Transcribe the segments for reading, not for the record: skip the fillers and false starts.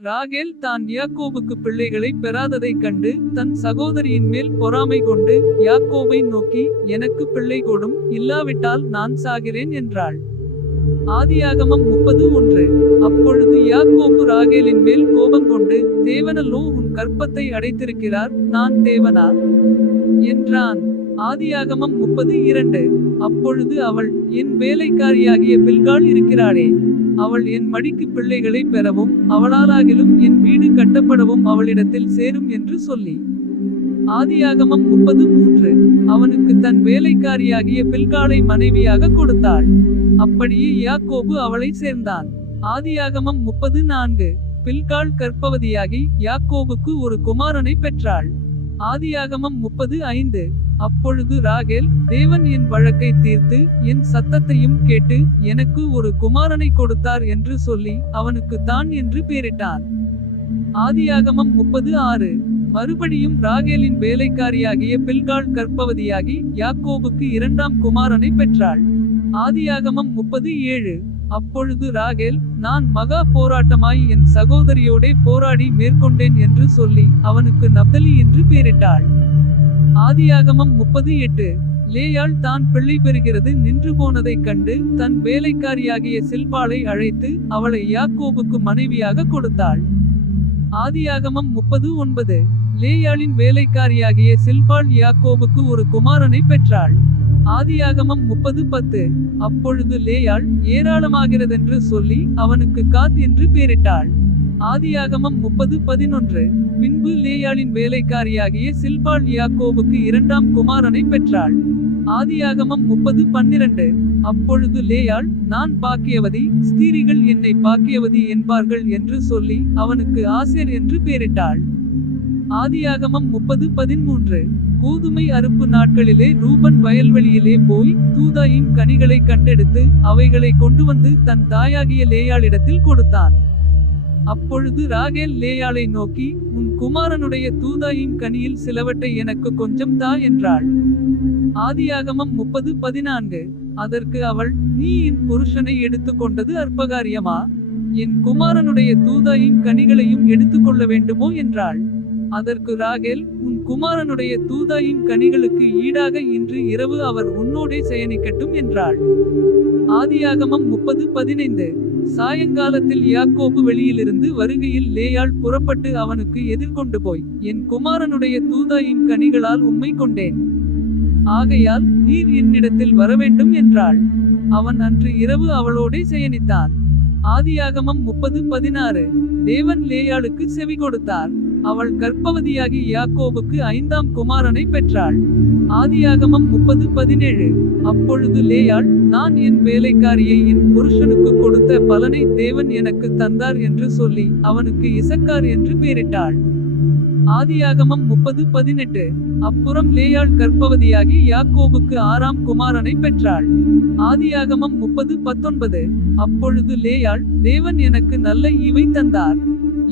ராகேல் தான் யாக்கோபுக்கு பிள்ளைகளை பெறாததைக் கண்டு தன் சகோதரியின் மேல் பொறாமை கொண்டு யாக்கோபை நோக்கி எனக்கு பிள்ளை கொடும், இல்லாவிட்டால் நான் சாகிறேன் என்றாள். ஆதியாகமம் 30:1. அப்பொழுது யாக்கோபு ராகேலின் மேல் கோபங்கொண்டு, தேவனல்லோ உன் கர்ப்பத்தை அடைத்திருக்கிறார், நான் தேவனா என்றான். ஆதியாகமம் 30:2. அப்பொழுது அவள், என் வேலைக்காரியாகிய பில்காள் இருக்கிறாளே, அவள் என் மடிக்கு பிள்ளைகளை பெறவும் அவளாலாகிலும் என் வீடு கட்டப்படவும் அவளிடத்தில் சேரும் என்று சொல்லி. ஆதியாகமம் 30:3. அவனுக்கு தன் வேலைக்காரியாகிய பில்காளை மனைவியாக கொடுத்தாள். அப்படியே யாக்கோபு அவளை சேர்ந்தான். ஆதியாகமம் 30:4. பில்காள் கர்ப்பவதியாகி யாக்கோபுக்கு ஒரு குமாரனை பெற்றாள். ஆதியாகமம் 30:5. அப்பொழுது ராகேல், தேவன் என் வழக்கை தீர்த்து என் சத்தத்தையும் கேட்டு எனக்கு ஒரு குமாரனை கொடுத்தார் என்று சொல்லி அவனுக்கு தான் என்று பெயரிட்டான். ஆதியாகமம் 30:6. மறுபடியும் ராகேலின் வேலைக்காரியாகிய பில்காள் கர்ப்பவதியாகி யாக்கோபுக்கு இரண்டாம் குமாரனை பெற்றாள். ஆதியாகமம் 30:7. அப்பொழுது ராகேல், நான் மகா போராட்டமாய் என் சகோதரியோடே போராடி மேற்கொண்டேன் என்று சொல்லி அவனுக்கு நப்தலி என்று பெயரிட்டாள். ஆதியாகமம் 30:8. லேயாள் தான் பிள்ளை பெறுகிறது நின்று போனதைக் கண்டு தன் வேலைக்காரியாகிய சில்பாளை அழைத்து அவளை யாக்கோபுக்கு மனைவியாக கொடுத்தாள். ஆதியாகமம் 30:9. லேயாளின் வேலைக்காரியாகிய சில்பாள் யாக்கோபுக்கு ஒரு குமாரனை பெற்றாள். ஆதியாகமம் 30:10. அப்பொழுது லேயாள் ஏராளமாகிறதென்று சொல்லி அவனுக்கு காத் என்று பெயரிட்டாள். ஆதியாகமம் 30:11. பின்பு லேயாளின் வேலைக்காரியாகிய சில்பாள் யாக்கோபுக்கு இரண்டாம் குமாரனை பெற்றாள். ஆதியாகமம் 30:12. அப்பொழுது லேயாள், நான் பாக்கியவதி, ஸ்திரீகள் என்னை பாக்கியவதி என்பார்கள் என்று சொல்லி அவனுக்கு ஆசேர் என்று பெயரிட்டாள். ஆதியாகமம் 30:13. கோதுமை அறுப்பு நாட்களிலே ரூபன் வயல்வெளியிலே போய் தூதாயின் கனிகளை கண்டெடுத்து அவைகளை கொண்டு வந்து தன் தாயாகிய லேயாளிடத்தில் கொடுத்தான். அப்பொழுது ராகேல் லேயாளை நோக்கி, உன் குமாரனுடைய தூதாயின் கனியில் சிலவற்றை எனக்கு கொஞ்சம் தா என்றாள். ஆதியாகமம் 30:14. அதற்கு அவள், நீ என் புருஷனை எடுத்துக்கொண்டது அற்பகாரியமா? என் குமாரனுடைய தூதாயின் கனிகளையும் எடுத்துக்கொள்ள வேண்டுமோ என்றாள். அதற்கு ராகேல், உன் குமாரனுடைய தூதாயின் கனிகளுக்கு ஈடாக இன்று இரவு அவர் உன்னோடே சயனிக்கட்டும் என்றாள். ஆதியாகமம் 30:15. சாயங்காலத்தில் யாக்கோபு வெளியிலிருந்து வருகையில் லேயாள் புறப்பட்டு அவனுக்கு எதிர்கொண்டு போய், என் குமாரனுடைய தூதாயின் கனிகளால் உம்மை கொண்டேன், ஆகையால் நீர் என்னிடத்தில் வரவேண்டும் என்றாள். அவன் அன்று இரவு அவளோடே சயனித்தான். ஆதியாகமம் 30:16. தேவன் லேயாளுக்கு செவி கொடுத்தார். அவள் கர்ப்பவதியாகி யாக்கோபுக்கு ஐந்தாம் குமாரனை பெற்றாள். ஆதியாகமம் 30:17. அப்பொழுது லேயாள், நான் என் வேலைக்காரியை என் புருஷனுக்கு கொடுத்த பலனை தேவன் எனக்கு தந்தார் என்று சொல்லி அவனுக்கு இசக்கார் என்று பெயரிட்டாள். ஆதியாகமம் 30:18. அப்புறம் லேயாள் கர்ப்பவதியாகி யாக்கோபுக்கு ஆறாம் குமாரனை பெற்றாள். ஆதியாகமம் 30:19. அப்பொழுது லேயாள், தேவன் எனக்கு நல்ல ஈவை தந்தார்,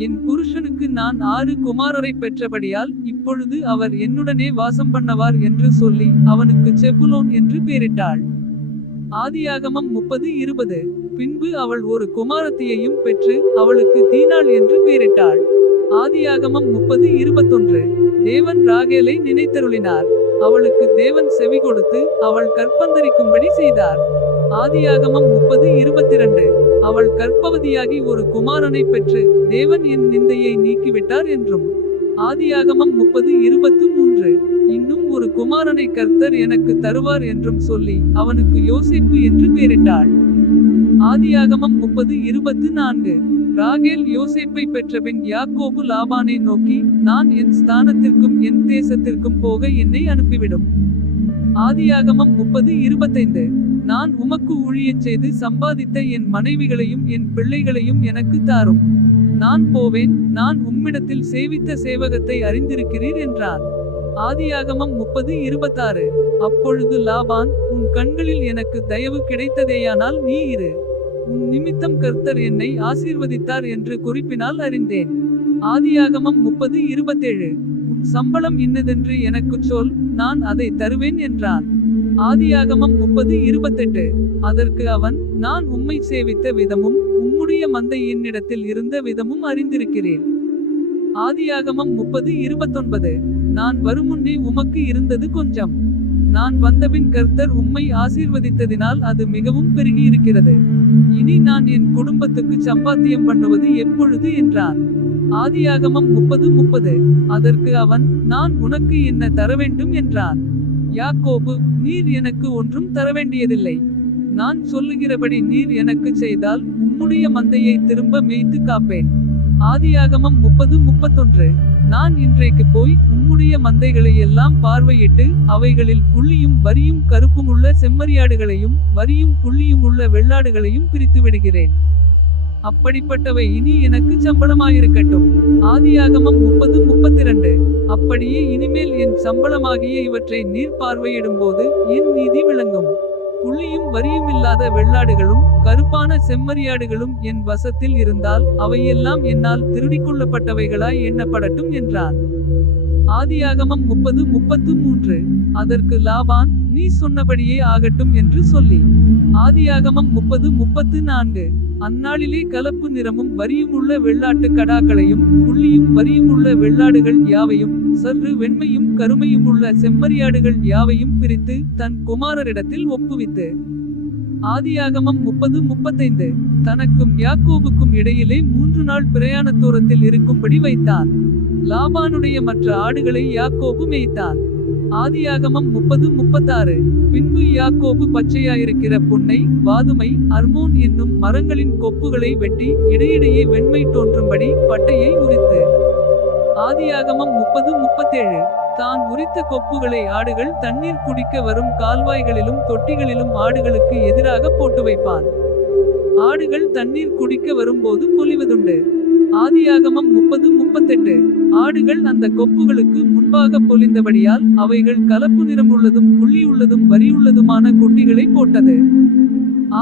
என் புருஷனுக்கு நான் 6 குமாரரை பெற்றபடியால் இப்பொழுது அவர் என்னுடனே வாசம் பண்ணவார் என்று சொல்லி அவனுக்கு செபுலோன் என்று பெயரிட்டாள். ஆதியாகமம் 30:20. பின்பு அவள் ஒரு குமாரத்தியையும் பெற்று அவளுக்கு தீனாள் என்று பெயரிட்டாள். ஆதியாகமம் 30:21. தேவன் ராகேலை நினைத்தருளினார். அவளுக்கு தேவன் செவி கொடுத்து அவள் கற்பந்தரிக்கும்படி செய்தார். ஆதியாகமம் 30:22. அவள் கர்ப்பவதியாகி ஒரு குமாரனை பெற்று தேவன் என் நிந்தையை நீக்கிவிட்டார் என்றும். ஆதியாகமம் 30:23. இன்னும் ஒரு குமாரனை கர்த்தர் எனக்கு தருவார் என்றும் சொல்லி அவனுக்கு யோசேப்பு என்று பெயரிட்டாள். ஆதியாகமம் 30:24. ராகேல் யோசேப்பை பெற்றபின் யாக்கோபு லாபானை நோக்கி, நான் என் ஸ்தானத்திற்கும் என் தேசத்திற்கும் போக என்னை அனுப்பிவிடும். ஆதியாகமம் 30:25. நான் உமக்கு ஊழியச் செய்து சம்பாதித்த என் மனைவிகளையும் என் பிள்ளைகளையும் எனக்கு தாரும், நான் போவேன், நான் உம்மிடத்தில் சேவித்த சேவகத்தை அறிந்திருக்கிறீர் என்றான். ஆதியாகமம் 30:26. அப்பொழுது லாபான், உன் கண்களில் எனக்கு தயவு கிடைத்ததேயானால் நீ இரு, உன் நிமித்தம் கர்த்தர் என்னை ஆசீர்வதித்தார் என்று குறிப்பினால் அறிந்தேன். ஆதியாகமம் 30:27. உன் சம்பளம் இன்னதென்று எனக்குச் சொல், நான் அதை தருவேன் என்றான். ஆதியாகமம் 30:28. அதற்கு அவன், நான் உம்மை சேவித்த விதமும் உம்முடைய மந்தை என்னிடத்தில் இருந்த விதமும் அறிந்திருக்கிறேன். ஆதியாகமம் 30:29. நான் வருமுன்னே உமக்கு இருந்தது கொஞ்சம். நான் வந்தபின் கர்த்தர் உம்மை ஆசீர்வதித்ததினால் அது மிகவும் பெருகியிருக்கிறது. இனி நான் என் குடும்பத்துக்கு சம்பாத்தியம் பண்ணுவது எப்பொழுது என்றான். ஆதியாகமம் 30:30. அதற்கு அவன், நான் உனக்கு என்ன தரவேண்டும் என்றான். யாக்கோபு, நீர் எனக்கு ஒன்றும் தரவேண்டியதில்லை. நான் சொல்லுகிறபடி நீர் எனக்குச் செய்தால் உம்முடைய மந்தையை திரும்ப மேய்த்து காப்பேன். ஆதியாகமம் 30:31. நான் இன்றைக்கு போய் உம்முடைய மந்தைகளை எல்லாம் பார்வையிட்டு அவைகளில் புள்ளியும் வரியும் கருப்புமுள்ள செம்மறியாடுகளையும் வரியும் புள்ளியும் உள்ள வெள்ளாடுகளையும் பிரித்து விடுகிறேன். அப்படிப்பட்டவை இனி எனக்கு சம்பளமாயிருக்கட்டும். ஆதியாகமம் 30:32. அப்படியே இனிமேல் என் சம்பளமாகிய இவற்றை நீர் பார்வையிடும்போது என் நீதி விளங்கும். புள்ளியும் வரியும் இல்லாத வெள்ளாடுகளும் கருப்பான செம்மறியாடுகளும் என் வசத்தில் இருந்தால் அவையெல்லாம் என்னால் திருடிக்கொள்ளப்பட்டவைகளாய் எண்ணப்படட்டும் என்றான். ஆதியாகமம் 30:33. அதற்கு லாபான், நீ சொன்னபடியே ஆகட்டும் என்று சொல்லி. ஆதியாகமம் 30:34. அந்நாளிலே கலப்பு நிறமும் வரியும் உள்ள வெள்ளாட்டு கடாக்களையும் புள்ளியும் வரியும் உள்ள வெள்ளாடுகள் யாவையும் சற்று வெண்மையும் கருமையும் உள்ள செம்மறியாடுகள் யாவையும் பிரித்து தன் குமாரரிடத்தில் ஒப்புவித்து. ஆதியாகமம் 30:35. தனக்கும் யாக்கோபுக்கும் இடையிலே 3 நாள் பிரயாண தூரத்தில் இருக்கும்படி வைத்தான். லாபானுடைய மற்ற ஆடுகளை யாக்கோபு மேய்த்தான். ஆதியாகமம் 30:36. பின்பு யாக்கோபு பச்சையாயிருக்கிற புன்னை வாதுமை அர்மோன் என்னும் மரங்களின் கொப்புகளை வெட்டி இடையிடையே வெண்மை தோன்றும்படி பட்டையை உரித்து. ஆதியாகமம் 30:37. தான் உரித்த கொப்புகளை ஆடுகள் தண்ணீர் குடிக்க வரும் கால்வாய்களிலும் தொட்டிகளிலும் ஆடுகளுக்கு எதிராக போட்டு வைப்பான். ஆடுகள் தண்ணீர் குடிக்க வரும்போது பொலிவதுண்டு. ஆதியாகமம் 30:38. ஆடுகள் அந்த கொப்புகளுக்கு முன்பாக பொலிந்தபடியால் அவைகள் கலப்பு நிறமுள்ளதும் புள்ளியுள்ளதும் வரியுள்ளதுமான குட்டிகளை போட்டது.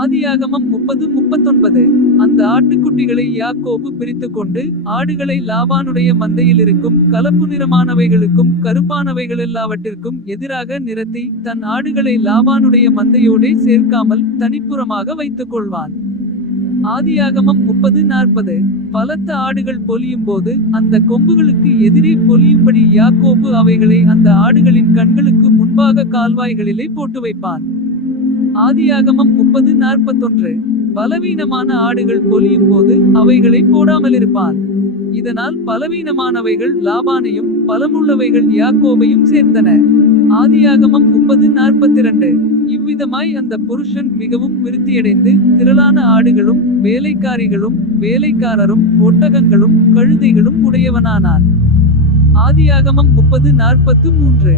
ஆதியாகமம் 30:39. அந்த ஆட்டுக்குட்டிகளை யாக்கோபு பிரித்து கொண்டு ஆடுகளை லாபானுடைய மந்தையில் இருக்கும் கலப்பு நிறமானவைகளுக்கும் கருப்பானவைகளெல்லாவற்றிற்கும் எதிராக நிறுத்தி தன் ஆடுகளை லாபானுடைய மந்தையோடே சேர்க்காமல் தனிப்புறமாக வைத்துக் கொள்வான். ஆதியாகமம் 30:40. பலத்த ஆடுகள் பொலியும் போது அந்த கொம்புகளுக்கு எதிரே பொலியும்படி யாக்கோபு அவைகளை அந்த ஆடுகளின் கண்களுக்கு முன்பாக கால்வாய்களிலே போட்டு வைப்பான். ஆதியாகமம் 30:41. பலவீனமான ஆடுகள் பொலியும் போது அவைகளை போடாமலிருப்பான். இதனால் பலவீனமானவைகள் லாபானையும் பலமுள்ளவைகள் யாக்கோபையும் சேர்ந்தன. ஆதியாகமம் 30:42. இவ்விதமாய் அந்த புருஷன் மிகவும் விருத்தியடைந்து திரளான ஆடுகளும் வேலைக்காரிகளும் வேலைக்காரரும் ஒட்டகங்களும் கழுதைகளும் உடையவனானான். ஆதியாகமம் 30:43.